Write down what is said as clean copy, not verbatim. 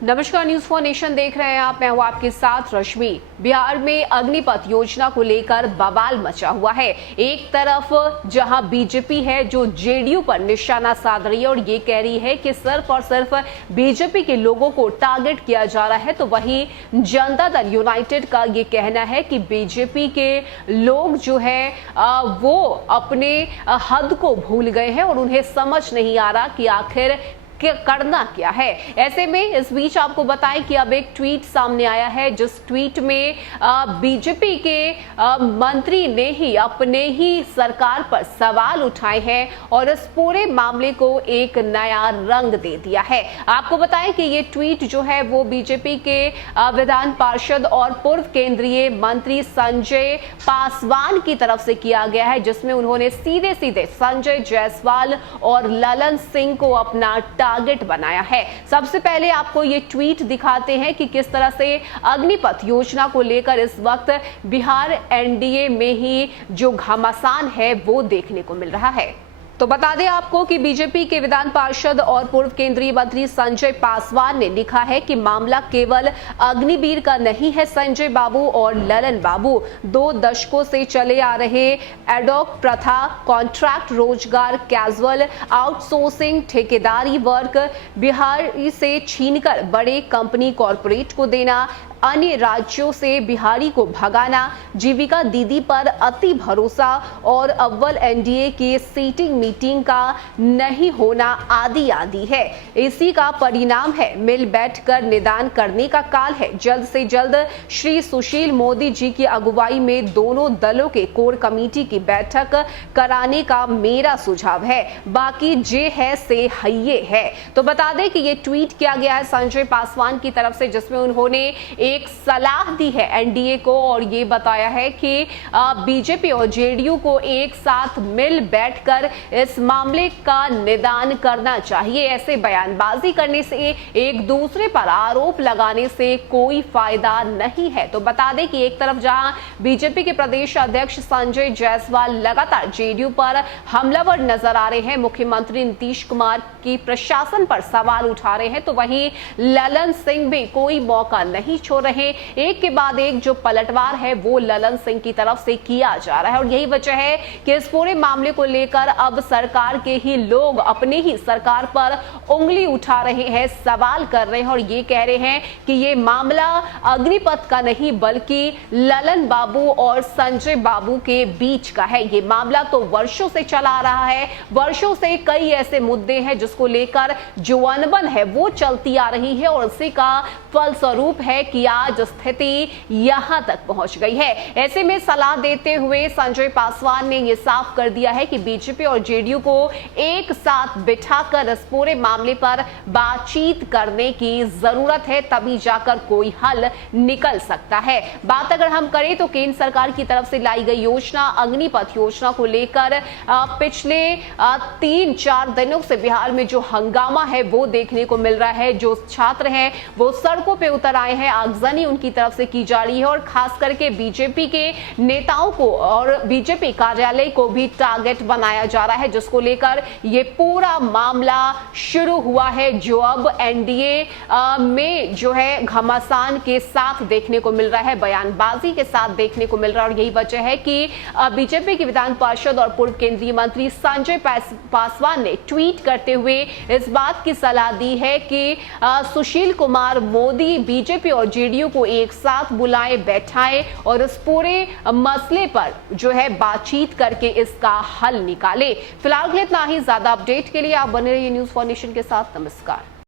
नमस्कार, news for nation देख रहे हैं आप। मैं हूं आपके साथ रश्मि। बिहार में अग्निपथ योजना को लेकर बवाल मचा हुआ है। एक तरफ जहां बीजेपी है जो जेडीयू पर निशाना साध रही है और ये कह रही है कि सिर्फ और सिर्फ बीजेपी के लोगों को टारगेट किया जा रहा है, तो वहीं जनता दल यूनाइटेड का ये कहना है कि बीजेपी के लोग जो है वो अपने हद को भूल गए हैं और उन्हें समझ नहीं आ रहा कि आखिर करना क्या है। ऐसे में इस बीच आपको बताएं कि अब एक ट्वीट सामने आया है, जिस ट्वीट में बीजेपी के मंत्री ने ही अपने ही सरकार पर सवाल उठाए हैं और इस पूरे मामले को एक नया रंग दे दिया है। आपको बताएं कि ये ट्वीट जो है वो बीजेपी के विधान पार्षद और पूर्व केंद्रीय मंत्री संजय पासवान की तरफ से किया गया है, जिसमें उन्होंने सीधे सीधे संजय जायसवाल और ललन सिंह को अपना टारगेट बनाया है। सबसे पहले आपको ये ट्वीट दिखाते हैं कि किस तरह से अग्निपथ योजना को लेकर इस वक्त बिहार एनडीए में ही जो घमासान है वो देखने को मिल रहा है। तो बता दें आपको कि बीजेपी के विधान पार्षद और पूर्व केंद्रीय मंत्री संजय पासवान ने लिखा है कि मामला केवल अग्निवीर का नहीं है। संजय बाबू और ललन बाबू 2 दशकों से चले आ रहे एडॉक प्रथा, कॉन्ट्रैक्ट रोजगार, कैजुअल आउटसोर्सिंग, ठेकेदारी वर्क बिहार से छीनकर बड़े कंपनी कॉरपोरेट को देना, अन्य राज्यों से बिहारी को भगाना, जीविका दीदी पर अति भरोसा और अव्वल एनडीए की सीटिंग मीटिंग का नहीं होना आदि आदि है। इसी का परिणाम है। मिल बैठकर निदान करने का काल है। जल्द से जल्द श्री सुशील मोदी जी की अगुवाई में दोनों दलों के कोर कमेटी की बैठक कराने का मेरा सुझाव है। बाकी जे है से हइये है। तो बता दें कि ये ट्वीट किया गया है संजय पासवान की तरफ से, जिसमें उन्होंने एक सलाह दी है एनडीए को और ये बताया है कि बीजेपी और जेडीयू को एक साथ मिल बैठकर इस मामले का निदान करना चाहिए। ऐसे बयानबाजी करने से, एक दूसरे पर आरोप लगाने से कोई फायदा नहीं है। तो बता दें कि एक तरफ जहां बीजेपी के प्रदेश अध्यक्ष संजय जायसवाल लगातार जेडीयू पर हमलावर नजर आ रहे हैं, मुख्यमंत्री नीतीश कुमार की प्रशासन पर सवाल उठा रहे हैं, तो वहीं ललन सिंह भी कोई मौका नहीं छोड़ रहे। एक के बाद एक जो पलटवार है वो ललन सिंह की तरफ से किया जा रहा है और यही वजह है कि इस पूरे मामले को लेकर अब सरकार के ही लोग अपने ही सरकार पर उंगली उठा रहे हैं, सवाल कर रहे हैं और ये कह रहे हैं कि ये मामला अग्निपथ का नहीं बल्कि ललन बाबू और संजय बाबू के बीच का है। ये मामला तो वर्षों से चला आ रहा है। वर्षों से कई ऐसे मुद्दे हैं जिसको लेकर जो अनबन है वो चलती आ रही है और उसी का फलस्वरूप है कि आज स्थिति यहां तक पहुंच गई है। ऐसे में सलाह देते हुए संजय पासवान ने यह साफ कर दिया है कि बीजेपी और जेडीयू को एक साथ बिठाकर इस पूरे मामले पर बातचीत करने की जरूरत है, तभी जाकर कोई हल निकल सकता है। बात अगर हम करें तो केंद्र सरकार की तरफ से लाई गई योजना अग्निपथ योजना को लेकर पिछले 3-4 दिनों से बिहार में जो हंगामा है वो देखने को मिल रहा है। जो छात्र हैं वो सड़कों पे उतर आए हैं, आगजनी उनकी तरफ से की जा रही है और खास करके बीजेपी के नेताओं को और बीजेपी कार्यालय को भी टारगेट बनाया जा रहा है, जिसको लेकर ये पूरा मामला शुरू हुआ है, जो अब एनडीए में जो है घमासान के साथ देखने को मिल रहा है, बयानबाजी के साथ देखने को मिल रहा है और यही वजह है कि बीजेपी के विधान पार्षद और पूर्व केंद्रीय मंत्री संजय पासवान ने ट्वीट करते हुए इस बात की सलाह दी है कि सुशील कुमार मोदी बीजेपी और जेडीयू को एक साथ बुलाए, बैठाए और इस पूरे मसले पर जो है बातचीत करके इसका हल निकाले। फिलहाल इतना ही। ज्यादा अपडेट के लिए आप बने रहिए न्यूज फॉर नेशन के साथ। नमस्कार।